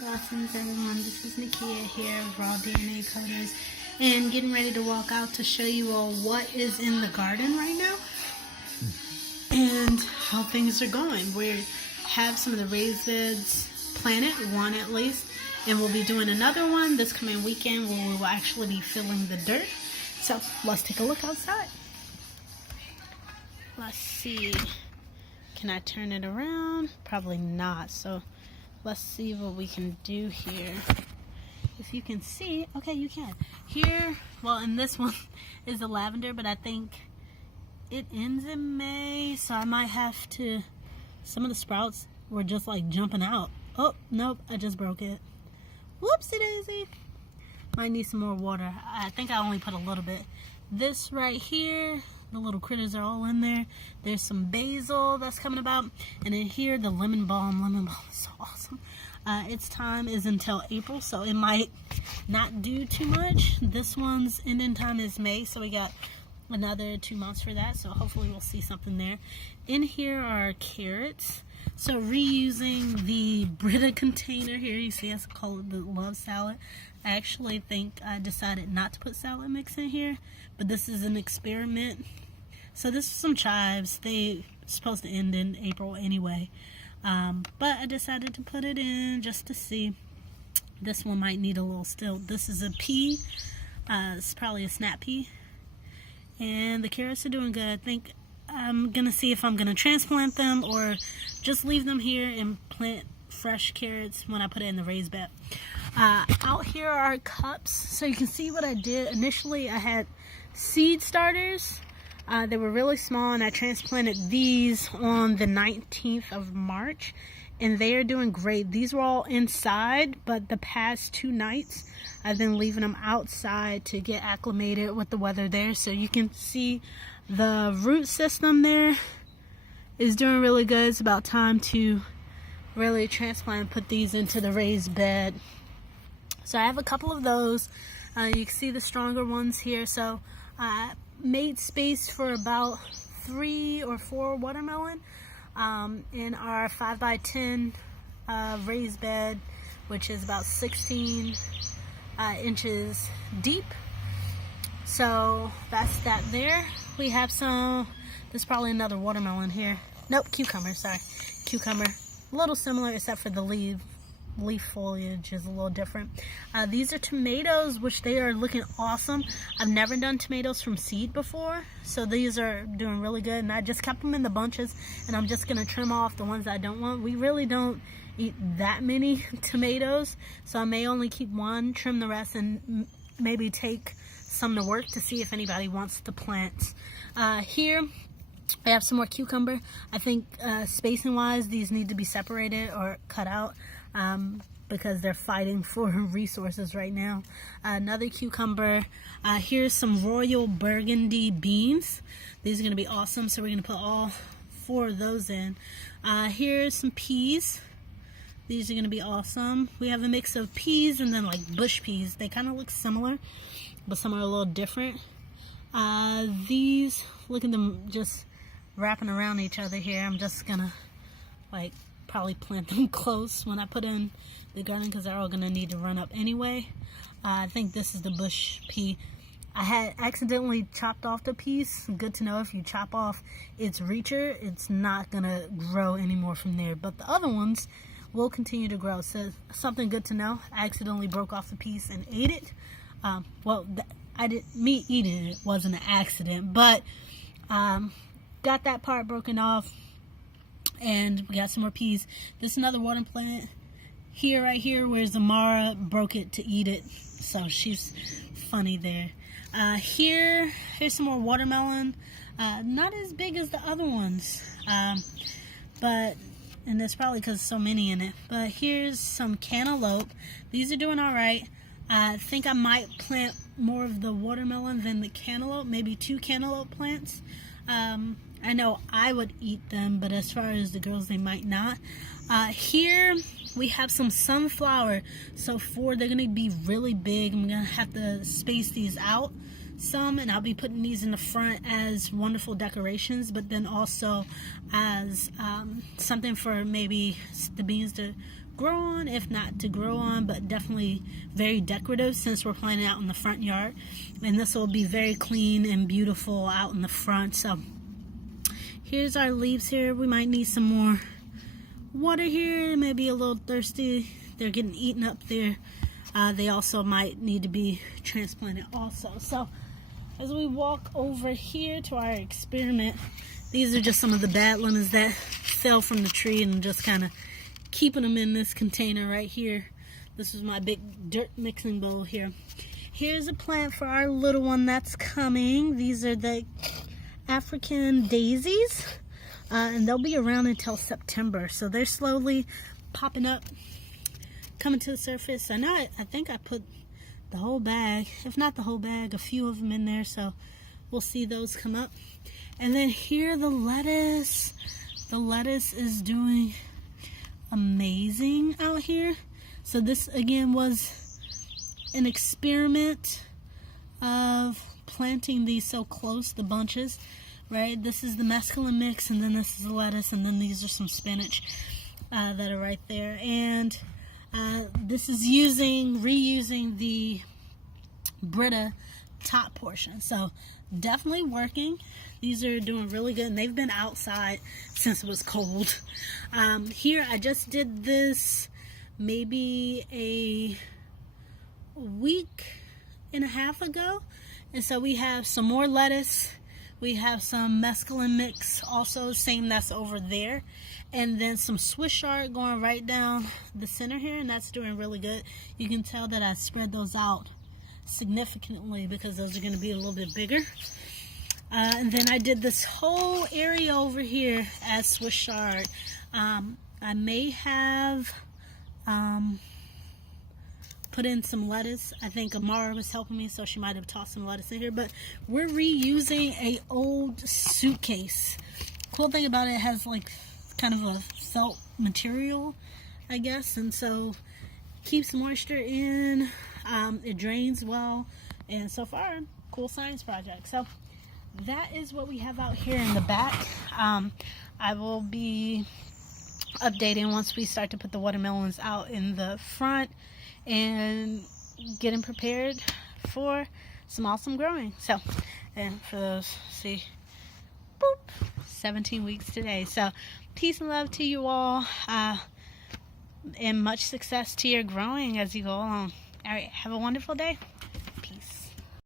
Blessings everyone, this is Nakia here of Raw DNA Coders, and getting ready to walk out to show you all what is in the garden right now and how things are going. We have some of the raised beds planted, one at least, and we'll be doing another one this coming weekend where we will actually be filling the dirt. So let's take a look outside. Let's see, can I turn it around? Probably not, so let's see what we can do here. If you can see, okay, you can. Here, well, in this one is the lavender, but I think it ends in May, so I might have to, some of the sprouts were just like jumping out. Oh, nope, I just broke it. Whoopsie daisy. Might need some more water. I think I only put a little bit. This right here, the little critters are all in there. There's some basil that's coming about. And then here, the lemon balm. Lemon balm is so awesome. Its time is until April, so it might not do too much. This one's ending time is May, so we got another 2 months for that. So hopefully we'll see something there. In here are carrots. So reusing the Brita container here, you see us call it the Love Salad. I actually think I decided not to put salad mix in here, but this is an experiment. So this is some chives. They're supposed to end in April anyway, but I decided to put it in just to see. This one might need a little still. This is a pea. It's probably a snap pea, and the carrots are doing good. I think I'm gonna see if I'm gonna transplant them or just leave them here and plant fresh carrots when I put it in the raised bed. Out here are cups, so you can see what I did. Initially I had seed starters. They were really small, and I transplanted these on the 19th of March, and they are doing great. These were all inside, but the past 2 nights I've been leaving them outside to get acclimated with the weather there. So you can see the root system there is doing really good. It's about time to really transplant and put these into the raised bed. So I have a couple of those. You can see the stronger ones here. So I made space for about 3 or 4 watermelon in our 5x10 raised bed, which is about 16 inches deep. So that's that there. We have some, there's probably another watermelon here. Nope, cucumber, sorry. Cucumber, a little similar except for the leaf foliage is a little different. These are tomatoes, which they are looking awesome. I've never done tomatoes from seed before, so these are doing really good, and I just kept them in the bunches, and I'm just gonna trim off the ones I don't want. We really don't eat that many tomatoes, so I may only keep one, trim the rest, and maybe take some to work to see if anybody wants to plant. Here I have some more cucumber. I think spacing wise these need to be separated or cut out because they're fighting for resources right now. Another cucumber. Here's some Royal Burgundy beans. These are going to be awesome, so we're going to put all 4 of those in. Here's some peas. These are going to be awesome. We have a mix of peas and then like bush peas. They kind of look similar, but some are a little different. These, look at them just wrapping around each other here. I'm just gonna like probably plant them close when I put in the garden because they're all gonna need to run up anyway. I think this is the bush pea. I had accidentally chopped off the piece. Good to know, if you chop off its reacher, it's not gonna grow anymore from there, but the other ones will continue to grow. So something good to know. I accidentally broke off the piece and ate it. Well, me eating it wasn't an accident, but got that part broken off, and we got some more peas. This is another water plant here, right here, where Zamara broke it to eat it, so she's funny there. Here's some more watermelon. Not as big as the other ones, but, and that's probably because so many in it. But here's some cantaloupe. These are doing all right. I think I might plant more of the watermelon than the cantaloupe, maybe 2 cantaloupe plants. I know I would eat them, but as far as the girls, they might not. Here we have some sunflower. So they're gonna be really big. I'm gonna have to space these out some, and I'll be putting these in the front as wonderful decorations, but then also as something for maybe the beans to grow on, if not to grow on, but definitely very decorative since we're planting out in the front yard. And this will be very clean and beautiful out in the front. So here's our leaves here. We might need some more water here. It may be a little thirsty. They're getting eaten up there. They also might need to be transplanted also. So as we walk over here to our experiment, these are just some of the bad lemons that fell from the tree, and just kind of keeping them in this container right here. This is my big dirt mixing bowl here. Here's a plant for our little one that's coming. These are the African daisies, and they'll be around until September. So they're slowly popping up, coming to the surface. I think I put the whole bag, if not the whole bag, a few of them in there. So we'll see those come up. And then here, the lettuce. The lettuce is doing amazing out here. So this again was an experiment of planting these so close, the bunches, right? This is the mesclun mix, and then this is the lettuce, and then these are some spinach that are right there. And this is reusing the Brita top portion. So definitely working. These are doing really good, and they've been outside since it was cold. Here I just did this maybe a week and a half ago, and so we have some more lettuce. We have some mesclun mix also, same that's over there, and then some Swiss chard going right down the center here, and that's doing really good. You can tell that I spread those out significantly because those are going to be a little bit bigger. And then I did this whole area over here as Swiss chard. I may have put in some lettuce. I think Amara was helping me, so she might have tossed some lettuce in here. But we're reusing a old suitcase. Cool thing about it has like kind of a felt material, I guess, and so keeps moisture in. It drains well, and so far, cool science project. So that is what we have out here in the back. I will be updating once we start to put the watermelons out in the front and getting prepared for some awesome growing. So, and for those, see, boop, 17 weeks today. So peace and love to you all, and much success to your growing as you go along. All right, have a wonderful day.